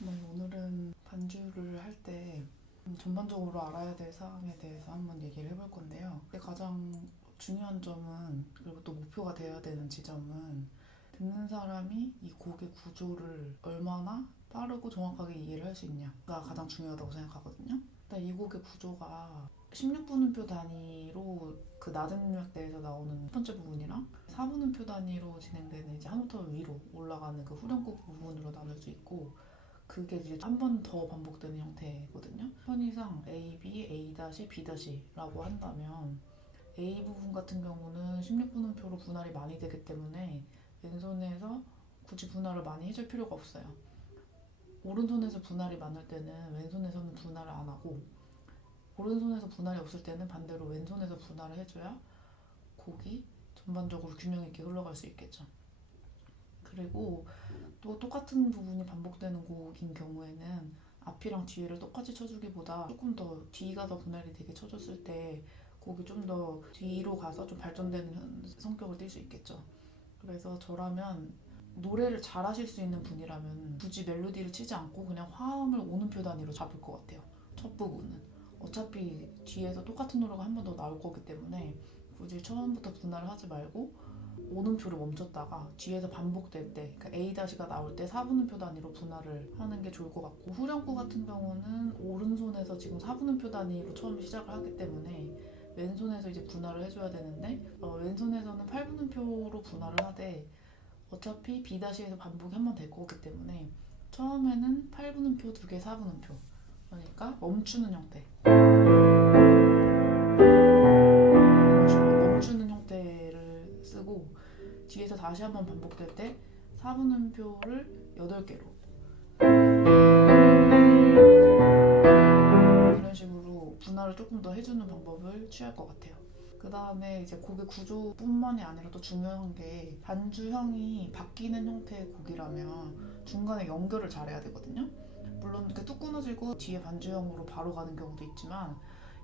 네, 오늘은 반주를 할 때 전반적으로 알아야 될 사항에 대해서 한번 얘기를 해볼 건데요. 근데 가장 중요한 점은, 그리고 또 목표가 되어야 되는 지점은, 듣는 사람이 이 곡의 구조를 얼마나 빠르고 정확하게 이해를 할 수 있냐가 가장 중요하다고 생각하거든요. 일단 이 곡의 구조가 16분음표 단위로 그 낮은 음역대에서 나오는 첫 번째 부분이랑 4분음표 단위로 진행되는 이제 한 오ктave 위로 올라가는 그 후렴구 부분으로 나눌 수 있고, 그게 이제 한 번 더 반복되는 형태거든요. 편의상 A, B, A-, B-라고 한다면 A 부분 같은 경우는 16분음표로 분할이 많이 되기 때문에 왼손에서 굳이 분할을 많이 해줄 필요가 없어요. 오른손에서 분할이 많을 때는 왼손에서는 분할을 안 하고, 오른손에서 분할이 없을 때는 반대로 왼손에서 분할을 해줘야 곡이 전반적으로 균형 있게 흘러갈 수 있겠죠. 그리고 또 똑같은 부분이 반복되는 곡인 경우에는 앞이랑 뒤를 똑같이 쳐주기보다 조금 더 뒤가 더 분할이 되게 쳐줬을 때 곡이 좀 더 뒤로 가서 좀 발전되는 성격을 띌 수 있겠죠. 그래서 저라면 노래를 잘 하실 수 있는 분이라면 굳이 멜로디를 치지 않고 그냥 화음을 오는표 단위로 잡을 것 같아요. 첫 부분은. 어차피 뒤에서 똑같은 노래가 한 번 더 나올 거기 때문에 굳이 처음부터 분할을 하지 말고 오는표를 멈췄다가 뒤에서 반복될 때, 그러니까 A-가 나올 때 4분음표 단위로 분할을 하는 게 좋을 것 같고, 후렴구 같은 경우는 오른손에서 지금 4분음표 단위로 처음 시작을 하기 때문에 왼손에서 이제 분할을 해줘야 되는데, 왼손에서는 8분음표로 분할을 하되 어차피 B-에서 반복이 한 번 될 거기 때문에 처음에는 8분음표 2개 4분음표, 그러니까 멈추는 형태, 이런 식으로 멈추는 형태를 쓰고, 뒤에서 다시 한번 반복될 때 4분음표를 8개로, 이런 식으로 분할을 조금 더 해주는 방법을 취할 것 같아요. 그 다음에 이제 곡의 구조뿐만이 아니라 또 중요한 게, 반주형이 바뀌는 형태의 곡이라면 중간에 연결을 잘해야 되거든요. 물론 이렇게 뚝 끊어지고 뒤에 반주형으로 바로 가는 경우도 있지만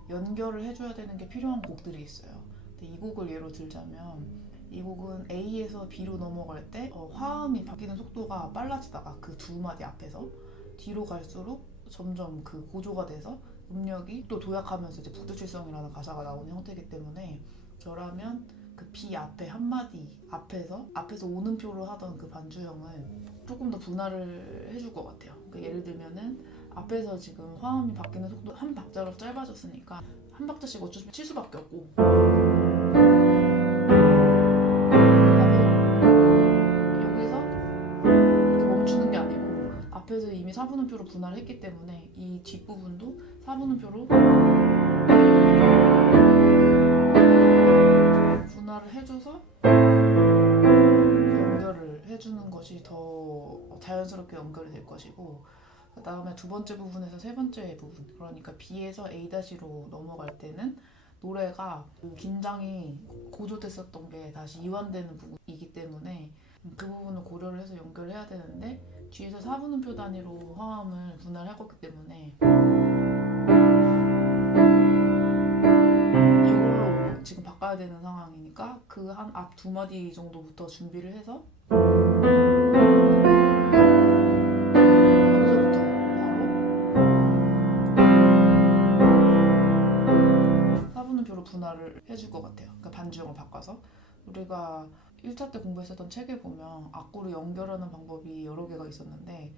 연결을 해줘야 되는 게 필요한 곡들이 있어요. 근데 이 곡을 예로 들자면, 이 곡은 A에서 B로 넘어갈 때 화음이 바뀌는 속도가 빨라지다가 그 두 마디 앞에서 뒤로 갈수록 점점 그 고조가 돼서 음력이 또 도약하면서 이제 북두칠성이라는 가사가 나오는 형태이기 때문에, 저라면 그 B 앞에 한마디 앞에서 오는표로 하던 그 반주형을 조금 더 분할을 해줄 것 같아요. 그러니까 예를 들면은 앞에서 지금 화음이 바뀌는 속도 한 박자로 짧아졌으니까 한 박자씩 어쩔 수 없이 칠 수밖에 없고, 여기서 이렇게 멈추는 게 아니고 앞에서 이미 4분음표로 분할을 했기 때문에 이 뒷부분도 4분음표로 분할을 해줘서 연결을 해주는 것이 더 자연스럽게 연결이 될 것이고, 그 다음에 두 번째 부분에서 세 번째 부분, 그러니까 B에서 A-로 넘어갈 때는 노래가 그 긴장이 고조됐었던 게 다시 이완되는 부분이기 때문에 그 부분을 고려를 해서 연결을 해야 되는데, 뒤에서 4분음표 단위로 화음을 분할할 거기 때문에 이걸로 지금 바꿔야 되는 상황이니까 그 한 앞 두 마디 정도부터 준비를 해서 여기서부터 바로 4분음표로 분할을 해줄 것 같아요. 그러니까 반주형을 바꿔서. 우리가 1차 때 공부했었던 책에 보면 악보를 연결하는 방법이 여러 개가 있었는데,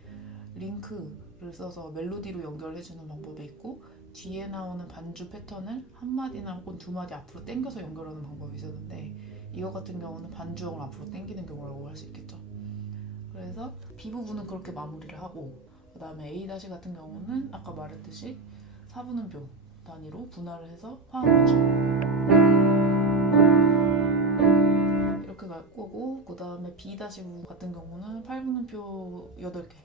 링크를 써서 멜로디로 연결해주는 방법이 있고, 뒤에 나오는 반주 패턴을 한 마디나 혹은 두 마디 앞으로 당겨서 연결하는 방법이 있었는데, 이거 같은 경우는 반주형을 앞으로 당기는 경우라고 할 수 있겠죠. 그래서 B 부분은 그렇게 마무리를 하고, 그 다음에 A- 같은 경우는 아까 말했듯이 4분음표 단위로 분할을 해서 화음 맞춤 이렇게 갈 거고, 그 다음에 B- 부분 같은 경우는 8분음표 8개,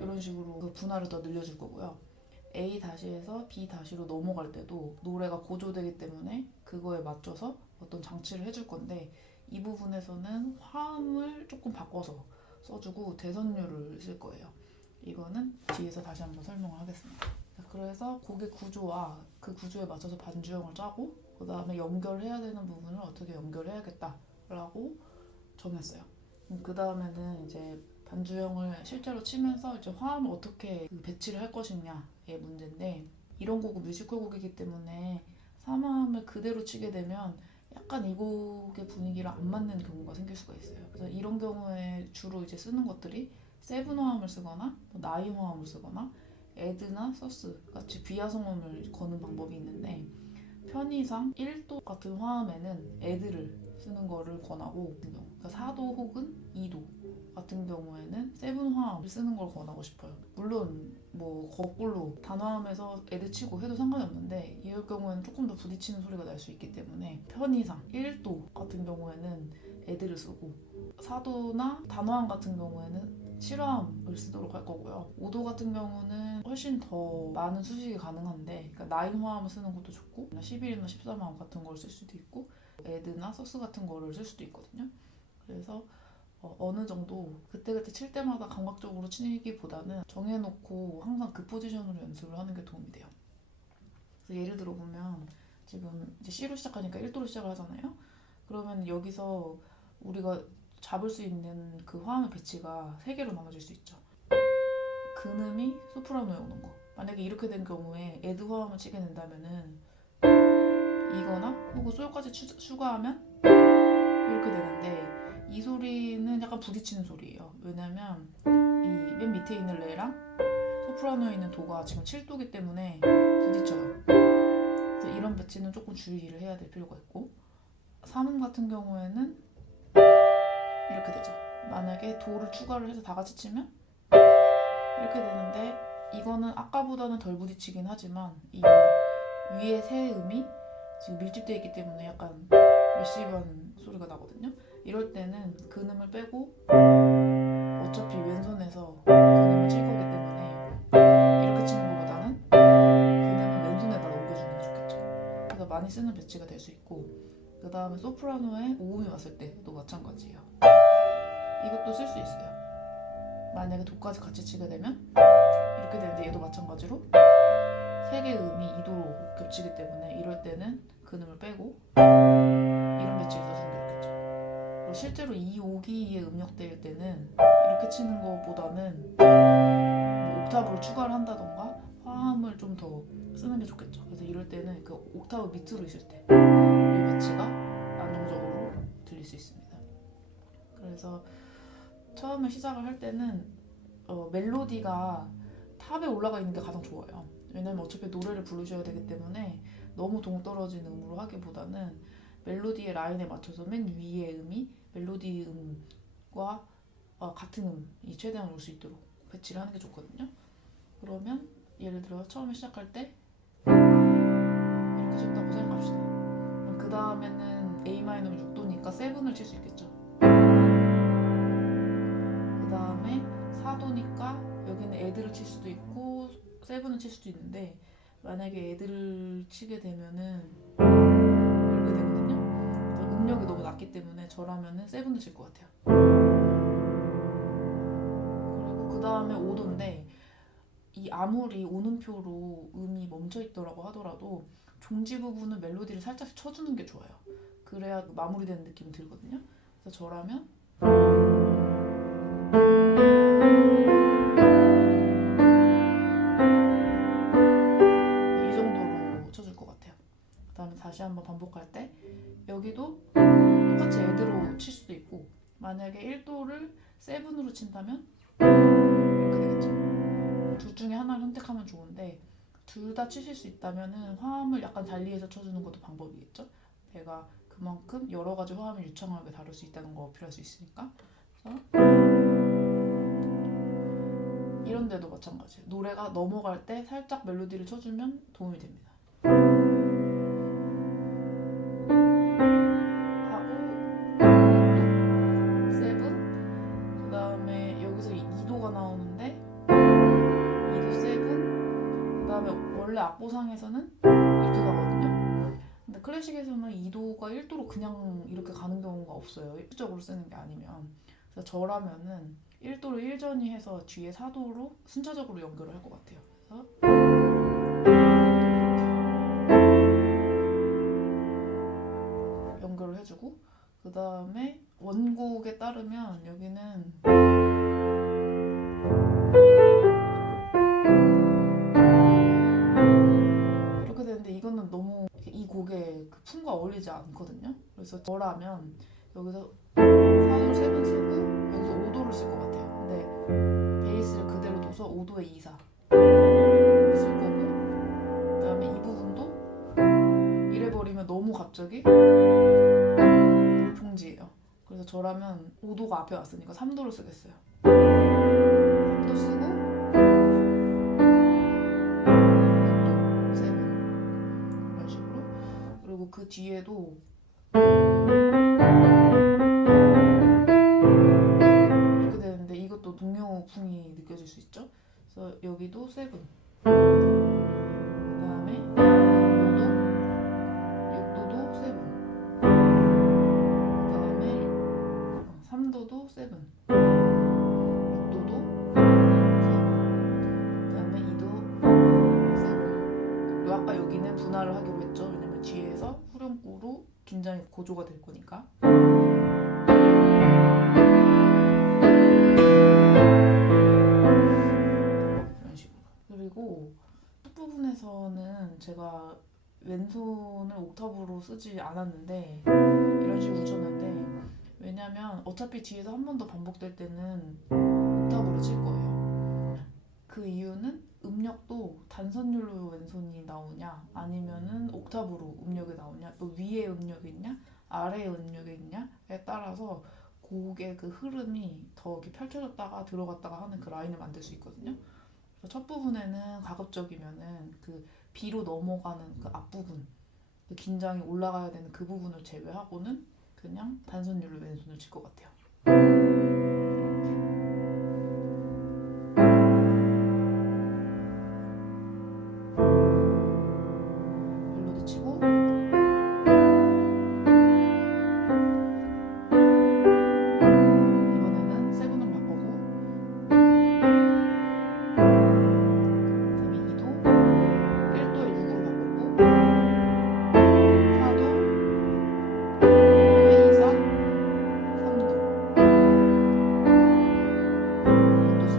이런 식으로 그 분할을 더 늘려줄 거고요. A-에서 B-로 넘어갈 때도 노래가 고조되기 때문에 그거에 맞춰서 어떤 장치를 해줄 건데, 이 부분에서는 화음을 조금 바꿔서 써주고 대선율을 쓸 거예요. 이거는 뒤에서 다시 한번 설명을 하겠습니다. 그래서 곡의 구조와 그 구조에 맞춰서 반주형을 짜고, 그 다음에 연결해야 되는 부분을 어떻게 연결해야겠다라고 정했어요. 그 다음에는 이제 반주형을 실제로 치면서 이제 화음을 어떻게 배치를 할 것이냐의 문제인데, 이런 곡은 뮤지컬 곡이기 때문에 3화음을 그대로 치게 되면 약간 이 곡의 분위기랑 안 맞는 경우가 생길 수가 있어요. 그래서 이런 경우에 주로 이제 쓰는 것들이 세븐 화음을 쓰거나 나인 화음을 쓰거나 애드나 서스 같이 비화성음을 거는 방법이 있는데, 편의상 1도 같은 화음에는 애드를 쓰는 거를 권하고, 그러니까 4도 혹은 2도 같은 경우에는 세븐 화음을 쓰는 걸 권하고 싶어요. 물론 뭐 거꾸로 단화음에서 애드 치고 해도 상관이 없는데, 이럴 경우에는 조금 더 부딪히는 소리가 날 수 있기 때문에 편의상 1도 같은 경우에는 애드를 쓰고, 4도나 단화음 같은 경우에는 실화음을 쓰도록 할 거고요. 5도 같은 경우는 훨씬 더 많은 수식이 가능한데, 그러니까 나인 화음을 쓰는 것도 좋고 11이나 13화음 같은 걸 쓸 수도 있고 애드나 서스 같은 거를 쓸 수도 있거든요. 그래서 어느 정도 그때그때 칠 때마다 감각적으로 치기보다는 정해놓고 항상 그 포지션으로 연습을 하는 게 도움이 돼요. 그래서 예를 들어 보면 지금 이제 C로 시작하니까 1도로 시작을 하잖아요. 그러면 여기서 우리가 잡을 수 있는 그 화음의 배치가 3개로 나눠질 수 있죠. 근음이 소프라노에 오는 거. 만약에 이렇게 된 경우에 애드 화음을 치게 된다면은 이거나 혹은 솔까지 추가하면 이렇게 되는데, 이 소리는 약간 부딪히는 소리예요. 왜냐면 이 맨 밑에 있는 레랑 소프라노에 있는 도가 지금 7도기 때문에 부딪혀요. 그래서 이런 배치는 조금 주의를 해야 될 필요가 있고, 3음 같은 경우에는 이렇게 되죠. 만약에 도를 추가를 해서 다 같이 치면 이렇게 되는데, 이거는 아까보다는 덜 부딪히긴 하지만 이 위에 세 음이 지금 밀집되어 있기 때문에 약간 미시한 소리가 나거든요. 이럴 때는 근음을 빼고 어차피 왼손에서 근음을 칠 거기 때문에 이렇게 치는 것보다는 근음을 왼손에다 넘겨주는 게 좋겠죠. 그래서 많이 쓰는 배치가 될 수 있고, 그 다음에 소프라노에 오음이 왔을 때도 마찬가지예요. 이것도 쓸 수 있어요. 만약에 도까지 같이 치게 되면 이렇게 되는데, 얘도 마찬가지로 3개의 음이 2도로 겹치기 때문에 이럴 때는 근음을 빼고 이런 배치를 써주는 게 좋겠죠. 그리고 실제로 2, 5기의 음역대일 때는 이렇게 치는 것보다는 뭐 옥타브를 추가를 한다던가 화음을 좀 더 쓰는 게 좋겠죠. 그래서 이럴 때는 그 옥타브 밑으로 있을 때 이 배치가 안정적으로 들릴 수 있습니다. 그래서 처음에 시작을 할 때는 멜로디가 탑에 올라가 있는 게 가장 좋아요. 왜냐면 어차피 노래를 부르셔야 되기 때문에 너무 동떨어진 음으로 하기보다는 멜로디의 라인에 맞춰서 맨 위의 음이 멜로디 음과 같은 음이 최대한 올 수 있도록 배치를 하는 게 좋거든요. 그러면 예를 들어 처음에 시작할 때 이렇게 쳤다고 생각합시다. 그럼 그 다음에는 A 마이너면 6도니까 7을 칠 수 있겠죠. 그 다음에 4도니까 여기는 애드를 칠 수도 있고 7을 칠 수도 있는데, 만약에 애드를 치게 되면은 이렇게 되거든요. 그래서 음력이 너무 낮기 때문에 저라면은 7을 칠 것 같아요. 그리고 그 다음에 5도인데, 이 아무리 오음표로 음이 멈춰 있더라고 하더라도 종지 부분은 멜로디를 살짝 쳐주는 게 좋아요. 그래야 마무리되는 느낌이 들거든요. 그래서 저라면 이 정도로 쳐줄 것 같아요. 그 다음에 다시 한번 반복할 때 여기도 똑같이 애드로 칠 수도 있고, 만약에 1도를 7으로 친다면 이렇게 되겠죠. 둘 중에 하나를 선택하면 좋은데, 둘 다 치실 수 있다면 화음을 약간 달리해서 쳐주는 것도 방법이겠죠. 내가 그만큼 여러 가지 화음을 유창하게 다룰 수 있다는 거 어필할 수 있으니까. 그래서 이런 데도 마찬가지예요. 노래가 넘어갈 때 살짝 멜로디를 쳐주면 도움이 됩니다. 하고 6도, 7, 그 다음에 여기서 2도가 나오는데 2도, 7, 그 다음에 원래 악보상에서는 이렇게 가거든요. 근데 클래식에서는 2도가 1도로 그냥 이렇게 가는 경우가 없어요. 일적으로 쓰는 게 아니면. 그래서 저라면은 1도로 1전이 해서 뒤에 4도로 순차적으로 연결을 할 것 같아요. 그래서 연결을 해주고, 그 다음에 원곡에 따르면 여기는 이렇게 되는데 이거는 너무 이 곡의 그 품과 어울리지 않거든요. 그래서 저라면 여기서 사도를 3번 쓰고 여기서 5도를 쓸 것 같아요. 근데 베이스를 그대로 둬서 5도의 2, 4 쓸 거고, 그 다음에 이 부분도 이래버리면 너무 갑자기 풍지예요. 그래서 저라면 5도가 앞에 왔으니까 3도를 쓰겠어요. 3도 쓰고 6도, 7 이런 식으로. 그리고 그 뒤에도 이렇게 되는데 이것도 동요풍이 느껴질 수 있죠. 그래서 여기도 7, 그 다음에 5도, 6도도 7, 그 다음에 3도도 7, 6도도 7, 그 다음에 2도 7. 그리고 아까 여기는 분할을 하기로 했죠. 왜냐면 뒤에서 후렴구로 긴장이 고조가 될 거니까. 이런 식으로. 그리고 첫 부분에서는 제가 왼손을 옥타브로 쓰지 않았는데 이런 식으로 쳤는데, 왜냐면 어차피 뒤에서 한 번 더 반복될 때는 옥타브로 칠 거예요. 그 이유는 음력도 단선율로 왼손이 나오냐 아니면은 옥타브로 음력이 나오냐, 또 위에 음력이 있냐 아래에 음력이 있냐에 따라서 곡의 그 흐름이 더 이렇게 펼쳐졌다가 들어갔다가 하는 그 라인을 만들 수 있거든요. 그래서 첫 부분에는 가급적이면은 그 B로 넘어가는 그 앞부분, 그 긴장이 올라가야 되는 그 부분을 제외하고는 그냥 단선율로 왼손을 칠 것 같아요. 멜로디 치고 이번에는 세븐을 바꾸고, 그다음에 2도 1도에 6으로 바꿨고, 4도 5도에 2, 4, 3도, 이것도 7,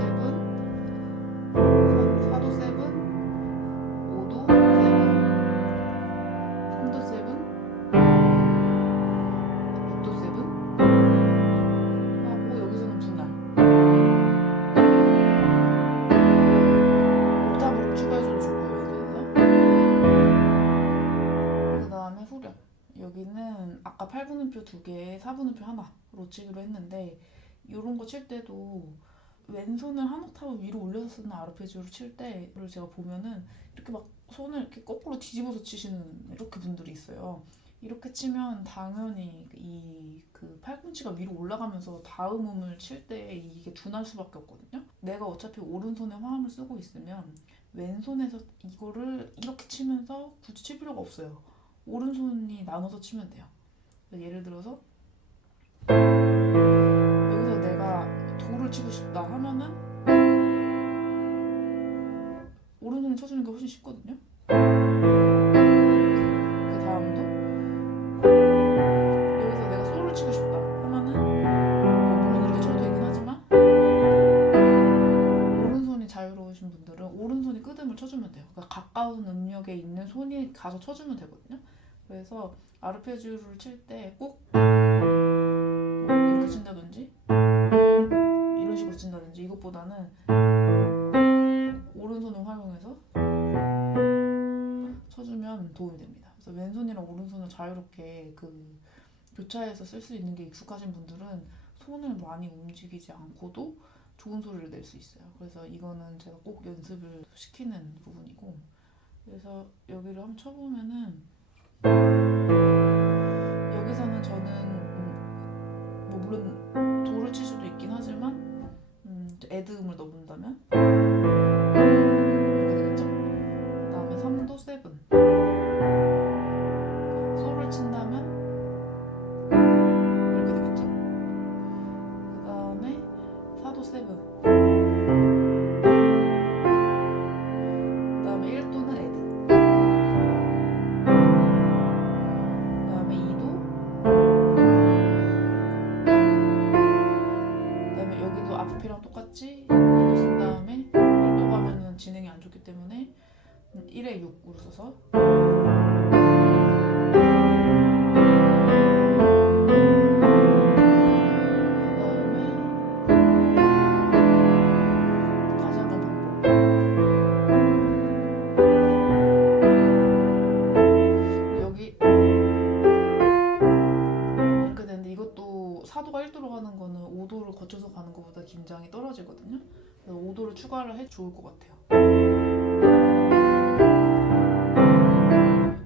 4도 7, 5도 7, 3도 7, 6도 7 하고, 여기서는 분할 옥타브로 추가해줘도 좋고요, 왼손에서. 그 다음에 후렴. 여기는 아까 8분음표 2개에 4분음표 하나로 치기로 했는데, 이런 거 칠 때도 왼손을 한 옥타브 위로 올려서 쓰는 아르페지오를 칠 때를 제가 보면은 이렇게 막 손을 이렇게 거꾸로 뒤집어서 치시는 이렇게 분들이 있어요. 이렇게 치면 당연히 이 그 팔꿈치가 위로 올라가면서 다음 음을 칠 때 이게 둔할 수밖에 없거든요. 내가 어차피 오른손에 화음을 쓰고 있으면 왼손에서 이거를 이렇게 치면서 굳이 칠 필요가 없어요. 오른손이 나눠서 치면 돼요. 예를 들어서 여기서 내가 도를 치고 싶다 하면은 오른손을 쳐주는 게 훨씬 쉽거든요. 그 다음도 여기서 내가 솔을 치고 싶다 하면은 물론 이렇게 쳐도 되긴 하지만 오른손이 자유로우신 분들은 오른손이 끄듬을 쳐주면 돼요. 그러니까 가까운 음력에 있는 손이 가서 쳐주면 되거든요. 그래서 아르페지오를 칠 때 꼭 이렇게 친다든지 이런 식으로 친다든지 이것보다는 오른손을 활용해서 쳐주면 도움이 됩니다. 그래서 왼손이랑 오른손을 자유롭게 그 교차해서 쓸 수 있는 게 익숙하신 분들은 손을 많이 움직이지 않고도 좋은 소리를 낼 수 있어요. 그래서 이거는 제가 꼭 연습을 시키는 부분이고, 그래서 여기를 한번 쳐보면은 여기서는 저는 뭐 물론 도를 칠 수도 있긴 하지만 애드음을 넣는다면 이렇게 되겠죠? 그 다음에 3도 7 솔을 친다면 이렇게 되겠죠? 그 다음에 4도 7 그 다음에 1도는 애드, 그 다음에 2도 1에 6으로 써서 다시 한번 반복. 여기 이렇게 되는데 이것도 4도가 1도로 가는 거는 5도를 거쳐서 가는 것보다 긴장이 떨어지거든요. 그래서 5도를 추가를 해 좋을 것 같아요.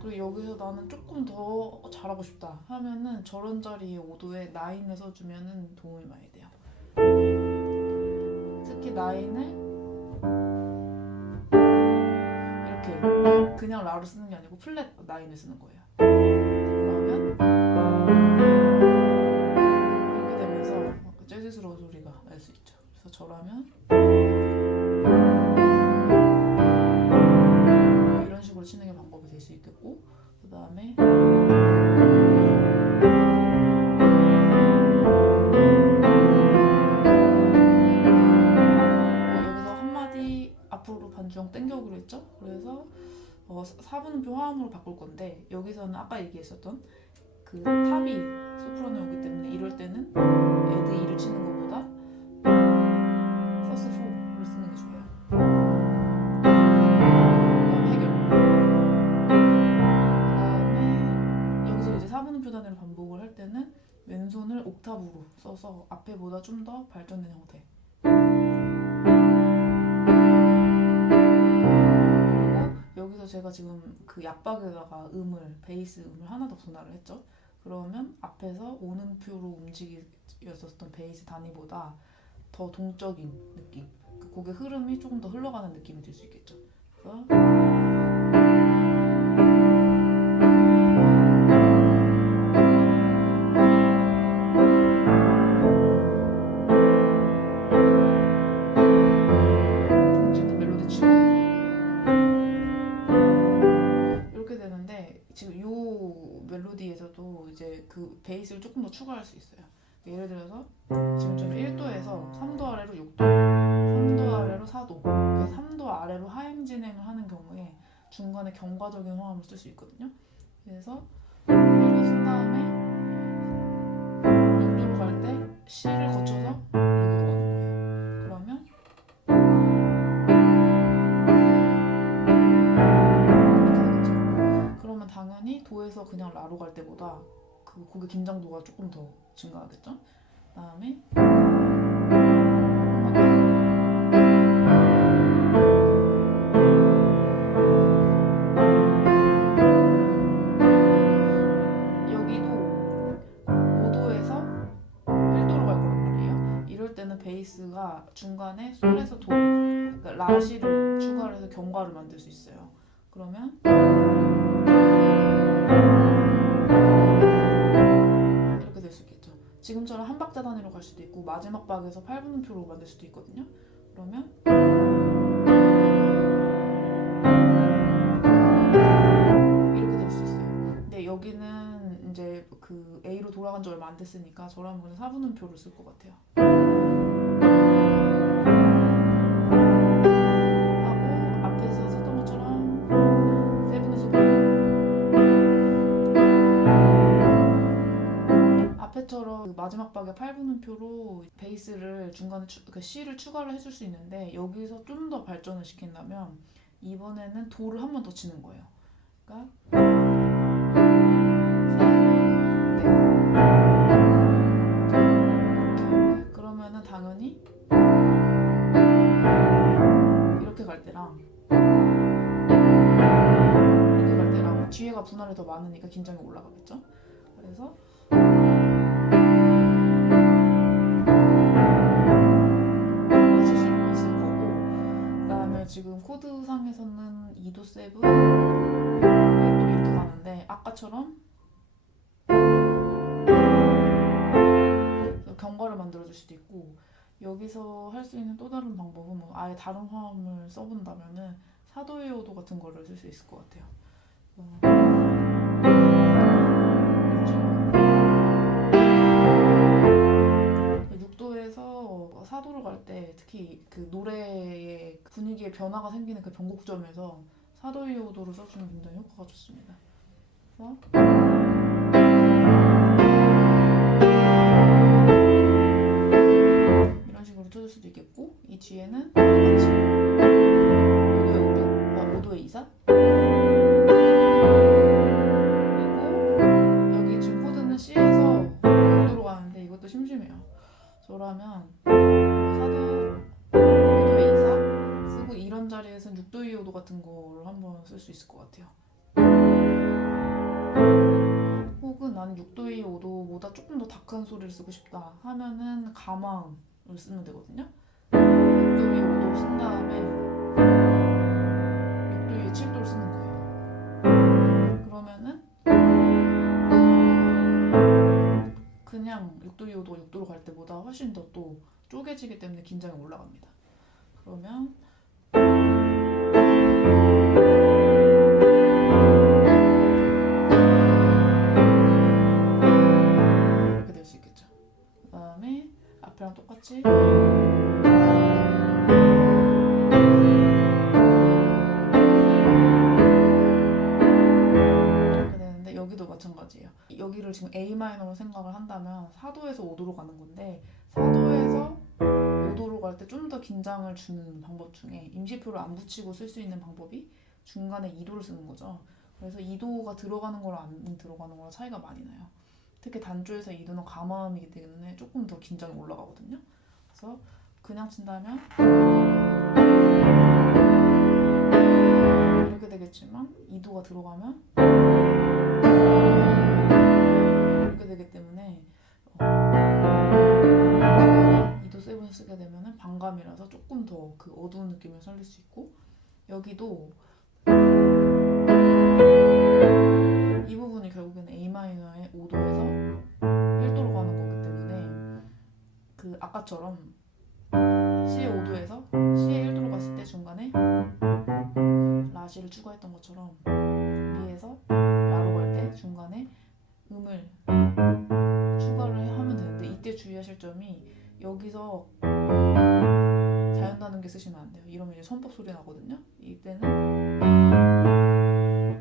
그리고 여기서 나는 조금 더 잘하고 싶다 하면은 저런 자리에 5도에 9을 써주면은 도움이 많이 돼요. 특히 9을 이렇게 그냥 라를 쓰는 게 아니고 플랫 9을 쓰는 거예요. 그러면 이렇게 되면서 재즈스러운 소리가 날 수 있죠. 그래서 저라면 이런 식으로 치는 게 방법이 될 수 있겠고, 그 다음에 여기서 한마디 앞으로 반주형 땡겨오기로 했죠. 그래서 4분음표 화음으로 바꿀 건데 여기서는 아까 얘기했었던 그 탑이 소프라노이기 때문에 이럴 때는 에드 2를 치는 것보다 서스 4를 쓰는 게 좋아요. 그다음 해결. 그다음에 여기서 이제 4분음표 단위로 반복을 할 때는 왼손을 옥타브로 써서 앞에보다 좀 더 발전된 형태. 여기서 제가 지금 그 약박에다가 베이스 음을 하나 더 분할을 했죠. 그러면 앞에서 오음표로 움직였었던 베이스 단위보다 더 동적인 느낌, 그 곡의 흐름이 조금 더 흘러가는 느낌이 들 수 있겠죠. 그래서 동적인 멜로디 치고 이렇게 되는데 지금 이 멜로디에서도 이제 그 베이스를 조금 더 추가할 수 있어요. 예를 들어서 지금처럼 1도에서 3도 아래로 6도, 3도 아래로 4도, 3도 아래로 하행 진행을 하는 경우에 중간에 경과적인 화음을 쓸 수 있거든요. 그래서 1도 쓴 다음에 6도로 갈 때 C를 거쳐서 6으로 가는 거예요. 그러면 이렇게 되겠죠. 그러면 당연히 도에서 그냥 라로 갈 때보다 그 곡의 긴장도가 조금 더 증가하겠죠. 그다음에 여기도 5도에서 1도로 갈 거란 말이에요. 이럴 때는 베이스가 중간에 솔에서 도, 그러니까 라시를 추가를 해서 경과를 만들 수 있어요. 그러면 이렇게 될 수 있겠죠. 지금처럼 한 박자 단위로 갈 수도 있고 마지막 박에서 8분음표로 만들 수도 있거든요. 그러면 이렇게 될 수 있어요. 근데 여기는 이제 그 A로 돌아간 지 얼마 안 됐으니까 저라면 그냥 4분음표를 쓸 것 같아요. 하고 앞에서 했었던 것처럼 세븐에서 앞에처럼 그 마지막 박에 8분음표로 베이스를 중간에 그 C를 추가를 해줄 수 있는데 여기서 좀 더 발전을 시킨다면 이번에는 도를 한 번 더 치는 거예요. 그러니까 그러면은 당연히 이렇게 갈 때랑 이렇게 갈 때랑 뒤에가 분할이 더 많으니까 긴장이 올라가겠죠. 그래서 칠 수 있을 거고, 그다음에 지금 코드상에서는 2도 세븐, 1도 이렇게 가는데 아까처럼 경과를 만들어줄 수도 있고, 여기서 할 수 있는 또 다른 방법은 뭐 아예 다른 화음을 써본다면은 4도의 5도 같은 거를 쓸 수 있을 것 같아요. 이런 식으로 6도에서 4도로 갈 때 특히 그 노래의 분위기에 변화가 생기는 그 변곡점에서 4도 2, 5도로 써주면 굉장히 효과가 좋습니다. 그래서 이런 식으로 쳐줄 수도 있겠고, 이 뒤에는 똑같이 5도에 5, 5도에 2, 4. 그리고 여기 지금 코드는 C에서 6도로 가는데 이것도 심심해요. 저라면 4도 5도에 2, 4 쓰고, 이런 자리에서는 6도 2, 5도 같은 거를 한번 쓸 수 있을 것 같아요. 혹은 나는 6도 2, 5도보다 조금 더 다크한 소리를 쓰고 싶다 하면은 가망을 쓰면 되거든요. 6도 2, 5도를 쓴 다음에 6도 2에 7도를 쓰는 거예요. 그러면은 그냥 6도 2, 5도가 6도로 갈 때보다 훨씬 더 또 쪼개지기 때문에 긴장이 올라갑니다. 그러면 이렇게 될 수 있겠죠. 그 다음에 앞이랑 똑같이 이렇게 되는데, 여기도 마찬가지예요. 여기를 지금 A 마이너로 생각을 한다면 4도에서 5도로 가는 건데, 4도에서 5도로 갈 때 좀 더 긴장을 주는 방법 중에 임시표를 안 붙이고 쓸 수 있는 방법이 중간에 2도를 쓰는 거죠. 그래서 2도가 들어가는 거랑 안 들어가는 거랑 차이가 많이 나요. 특히 단조에서 2도는 가마음이기 때문에 조금 더 긴장이 올라가거든요. 그래서 그냥 친다면 이렇게 되겠지만 2도가 들어가면 이렇게 되기 때문에 2도 세븐 쓰게 되면 반감이라서 조금 더 그 어두운 느낌을 살릴 수 있고, 여기도 이 부분이 결국에는 A 마이너의 5도에서 1도로 가는 거기 때문에 그 아까처럼 C의 5도에서 C의 1도로 갔을 때 중간에 라시를 추가했던 것처럼 미에서 라로 갈 때 중간에 음을 추가를 하면 되는데, 이때 주의하실 점이 여기서 자연다는게 쓰시면 안 돼요. 이러면 이제 선법 소리 나거든요. 이때는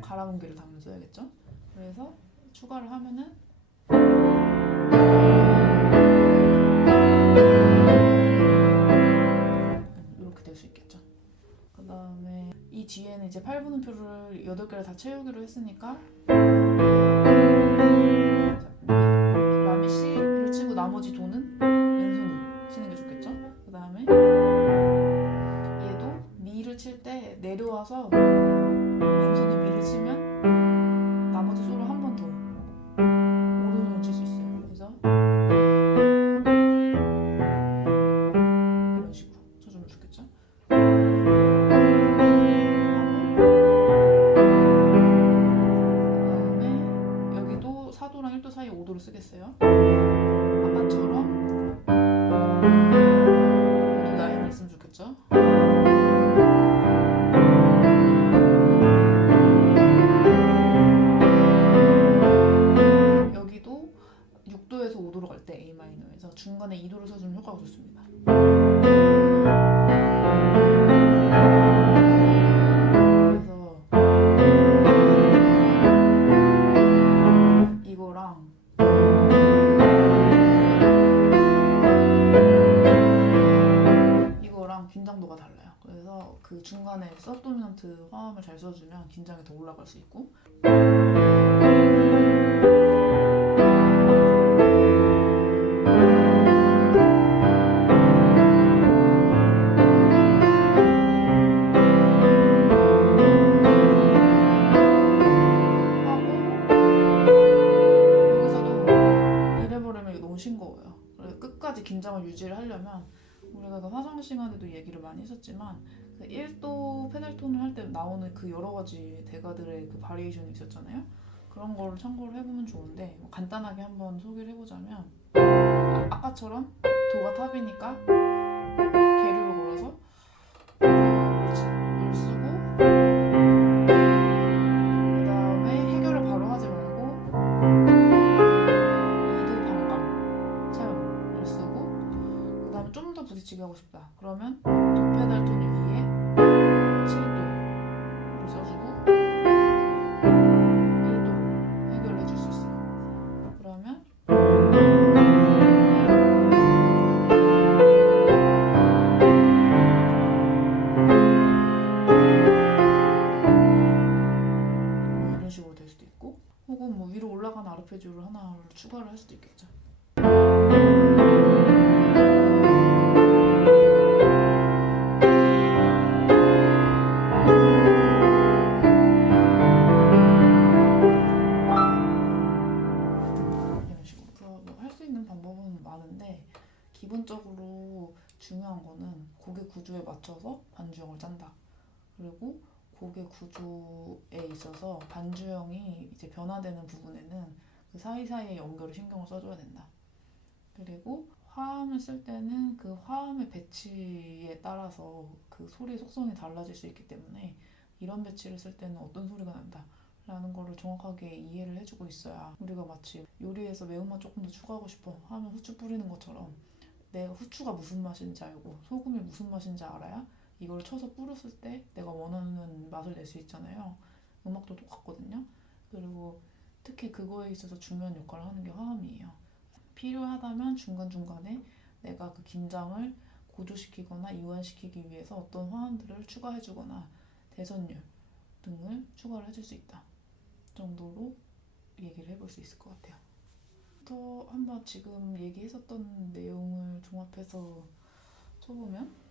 가라문기를 담으면 써야겠죠. 그래서 추가를 하면은 이렇게 될 수 있겠죠. 그 다음에 이 뒤에는 이제 8분음표를 8개를 다 채우기로 했으니까 라미 C를 치고 나머지 도는 왼손이 치는 게 좋겠죠. 그 다음에 얘도 미를 칠 때 내려와서 왼손이 미를 치면 나머지 솔을 한 번 더 오른손으로 칠 수 있어요. 그래서 이런 식으로 쳐주면 좋겠죠. 그 다음에 여기도 4도랑 1도 사이에 5도를 쓰겠어요. 아까처럼 5도 라인이 있으면 좋겠죠. 여기도 6도에서 5도로 갈 때 A 마이너에서 중간에 2도를 써주면 효과가 좋습니다. 그래서 이거랑 이거랑 긴장도가 달라요. 그래서 그 중간에 서브도미넌트 화음을 잘 써주면 긴장이 더 올라갈 수 있고, 싱거워요. 그래서 끝까지 긴장을 유지를 하려면, 우리가 그 화상 시간에도 얘기를 많이 했었지만 그 1도 페달톤을 할 때 나오는 그 여러 가지 대가들의 그 바리에이션이 있었잖아요. 그런 거를 참고를 해보면 좋은데, 뭐 간단하게 한번 소개를 해보자면, 아까처럼 도가 탑이니까 계류를 걸어서 을 쓰고, 그 다음에 해결을 바로 하지 말고 2도 반감 차음을 쓰고, 그 다음에 좀 더 부딪히게 하고 싶다 그러면 도 페달 톤 위에 7도를 써주는 혹은 뭐 위로 올라가는 아르페지오를 하나를 추가를 할 수도 있겠죠. 이런 식으로. 그래서 할 수 있는 방법은 많은데 기본적으로 중요한 거는 곡의 구조에 맞춰서 반주형을 짠다. 그리고 곡의 구조에 있어서 반주형이 이제 변화되는 부분에는 그 사이사이의 연결을 신경을 써줘야 된다. 그리고 화음을 쓸 때는 그 화음의 배치에 따라서 그 소리의 속성이 달라질 수 있기 때문에 이런 배치를 쓸 때는 어떤 소리가 난다 라는 거를 정확하게 이해를 해주고 있어야 우리가 마치 요리에서 매운맛 조금 더 추가하고 싶어 하면 후추 뿌리는 것처럼 내가 후추가 무슨 맛인지 알고 소금이 무슨 맛인지 알아야 이걸 쳐서 뿌렸을 때 내가 원하는 맛을 낼 수 있잖아요. 음악도 똑같거든요. 그리고 특히 그거에 있어서 중요한 역할을 하는 게 화음이에요. 필요하다면 중간중간에 내가 그 긴장을 고조시키거나 이완시키기 위해서 어떤 화음들을 추가해주거나 대선율 등을 추가를 해줄 수 있다 정도로 얘기를 해볼 수 있을 것 같아요. 더 한번 지금 얘기했었던 내용을 종합해서 쳐보면